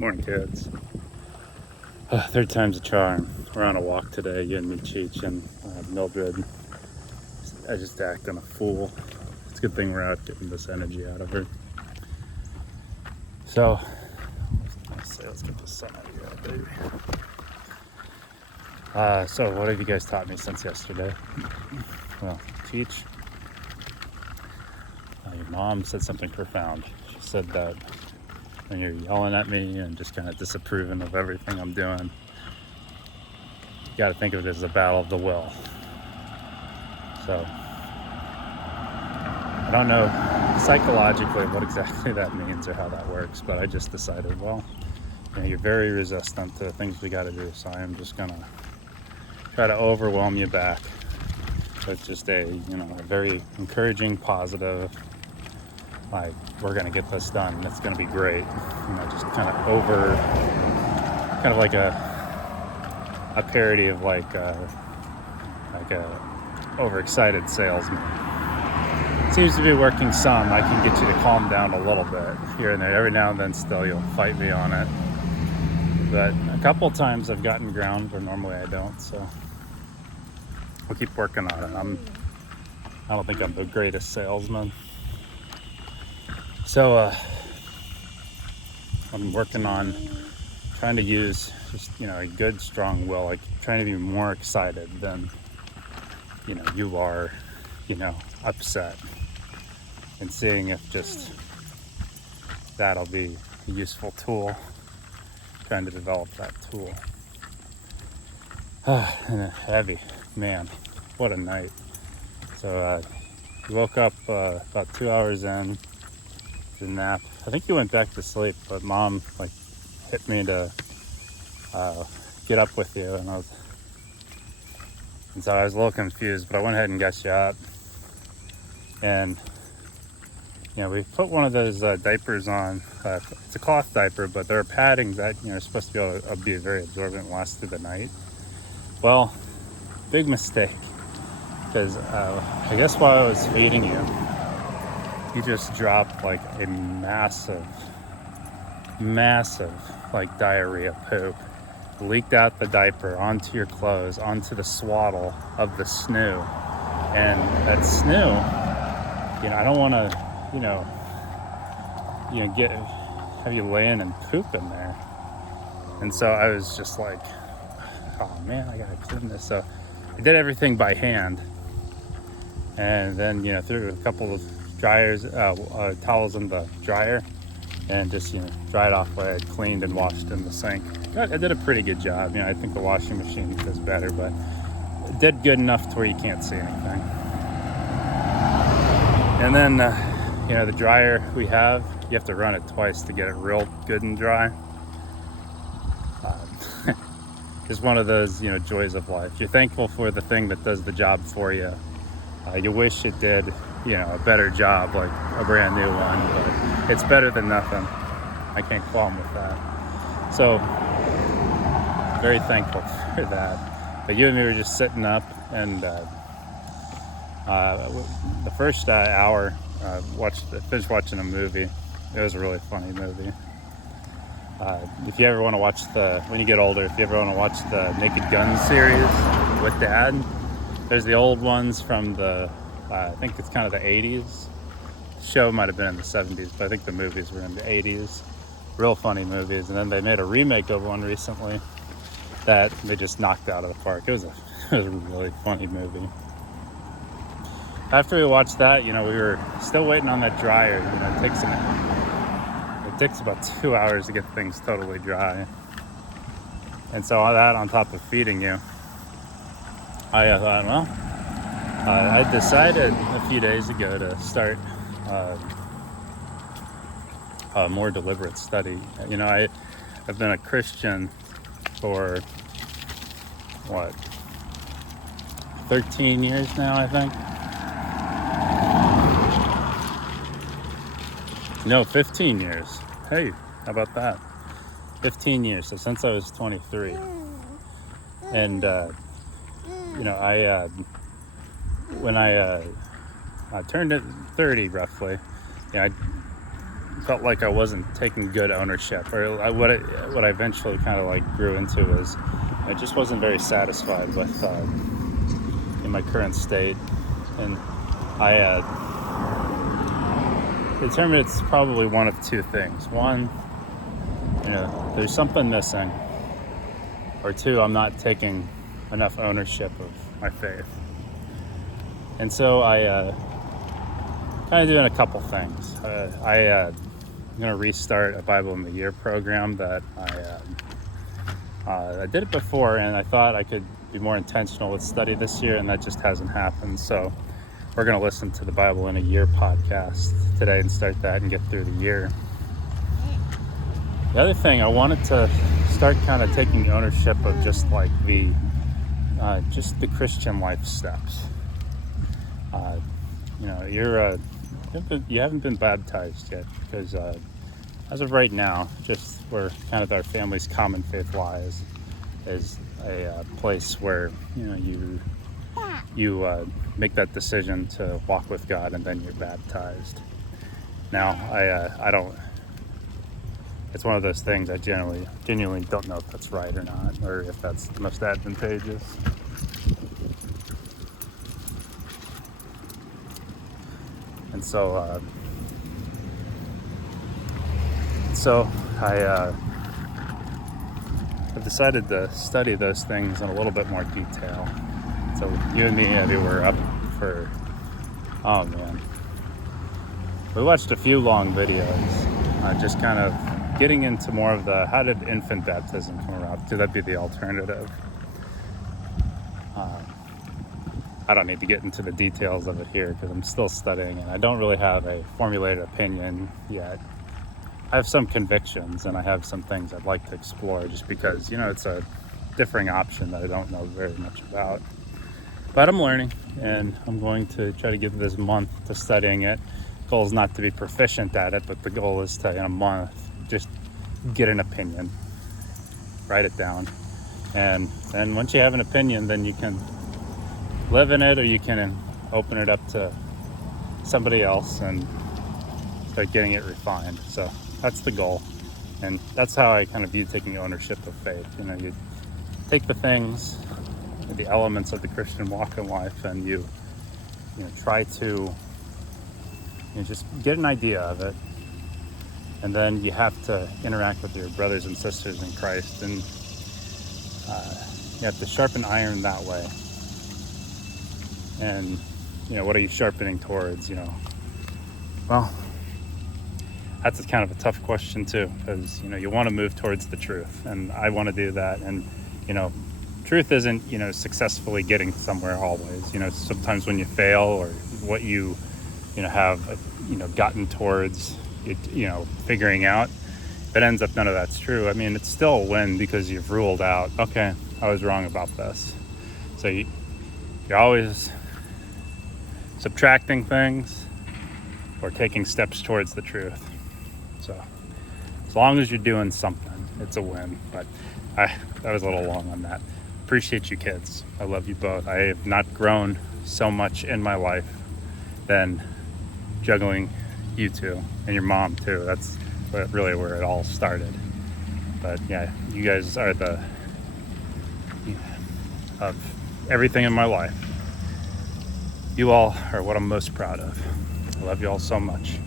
Morning, kids. Third time's a charm. We're on a walk today, you and me, Cheech, and Mildred. I just acting a fool. It's a good thing we're out getting this energy out of her. So, let's get this sun out of here, baby. So what have you guys taught me since yesterday? Well, Cheech, your mom said something profound. She said that when you're yelling at me and just kind of disapproving of everything I'm doing, you got to think of it as a battle of the will. So I don't know psychologically what exactly that means or how that works, but I just decided, well, you're very resistant to the things we got to do, so I am just gonna try to overwhelm you back with just a very encouraging, positive, like, we're gonna get this done, it's gonna be great, just kind of like a parody of like a overexcited salesman. Seems to be working some. I can get you to calm down a little bit here and there. Every now and then still you'll fight me on it, but a couple times I've gotten ground where normally I don't, so we'll keep working on it. I don't think I'm the greatest salesman, so I'm working on trying to use just a good strong will, like trying to be more excited than you are upset, and seeing if just that'll be a useful tool, trying to develop that tool. And a heavy, man, what a night. So we woke up about 2 hours in the nap. I think you went back to sleep, but mom hit me to get up with you, and so I was a little confused, but I went ahead and got you up. And we put one of those diapers on. It's a cloth diaper, but there are paddings that are supposed to be able to be very absorbent and last through the night. Well, big mistake, because I guess while I was feeding you, you just dropped like a massive diarrhea poop, leaked out the diaper onto your clothes, onto the swaddle of the snoo. And that snoo, I don't want to have you laying and poop in there. And so I was just like, oh man, I gotta clean this. So I did everything by hand, and then threw a couple of dryers, towels in the dryer, and just dried off what I had cleaned and washed in the sink. I did a pretty good job. I think the washing machine does better, but it did good enough to where you can't see anything. And then the dryer you have to run it twice to get it real good and dry. It's one of those joys of life. You're thankful for the thing that does the job for you. You wish it did a better job, like a brand new one, but it's better than nothing. I can't qualm with that. So very thankful for that. But you and me were just sitting up, and the first hour finished watching a movie. It was a really funny movie. If you ever want to watch when you get older, if you ever want to watch the Naked Gun series with Dad, there's the old ones from the, I think it's kind of the 80s. The show might have been in the 70s, but I think the movies were in the 80s. Real funny movies. And then they made a remake of one recently that they just knocked out of the park. It was a really funny movie. After we watched that, we were still waiting on that dryer. It takes about 2 hours to get things totally dry. And so all that on top of feeding you, I thought, well, I decided a few days ago to start a more deliberate study. I've been a Christian for 13 years now, I think. No, 15 years. Hey, how about that? 15 years, so since I was 23. And when I turned 30 roughly, I felt like I wasn't taking good ownership, or what I eventually kind of like grew into is I just wasn't very satisfied with in my current state, and I determined it's probably one of two things. One, there's something missing, or two, I'm not taking enough ownership of my faith. And so I kind of doing a couple things. I'm going to restart a Bible in the Year program that I did it before, and I thought I could be more intentional with study this year, and that just hasn't happened. So we're going to listen to the Bible in a Year podcast today and start that and get through the year. The other thing, I wanted to start kind of taking ownership of just like the Christian life steps. You haven't been baptized yet, because as of right now, just where kind of our family's common faith lies is a place where you make that decision to walk with God, and then you're baptized. Now, I don't. It's one of those things I genuinely don't know if that's right or not, or if that's the most advantageous. And so I've decided to study those things in a little bit more detail. So you and me, Abby, were up for, we watched a few long videos, just kind of getting into more of the, how did infant baptism come around? Could that be the alternative? I don't need to get into the details of it here because I'm still studying, and I don't really have a formulated opinion yet. I have some convictions, and I have some things I'd like to explore, just because, it's a differing option that I don't know very much about. But I'm learning, and I'm going to try to give this month to studying it. The goal is not to be proficient at it, but the goal is to, in a month, just get an opinion, write it down. And then once you have an opinion, then you can live in it, or you can open it up to somebody else and start getting it refined. So that's the goal, and that's how I kind of view taking ownership of faith. You take the things, the elements of the Christian walk in life, and you try to just get an idea of it, and then you have to interact with your brothers and sisters in Christ, and you have to sharpen iron that way. And what are you sharpening towards? Well, that's kind of a tough question too, because you want to move towards the truth, and I want to do that. And truth isn't successfully getting somewhere always. Sometimes when you fail, or what you have gotten towards figuring out, if it ends up none of that's true, I mean, it's still a win, because you've ruled out, okay, I was wrong about this. So you're always subtracting things or taking steps towards the truth. So as long as you're doing something, it's a win. But that was a little long on that. Appreciate you kids. I love you both. I have not grown so much in my life than juggling you two, and your mom too. That's really where it all started. But yeah, you guys are of everything in my life. You all are what I'm most proud of. I love you all so much.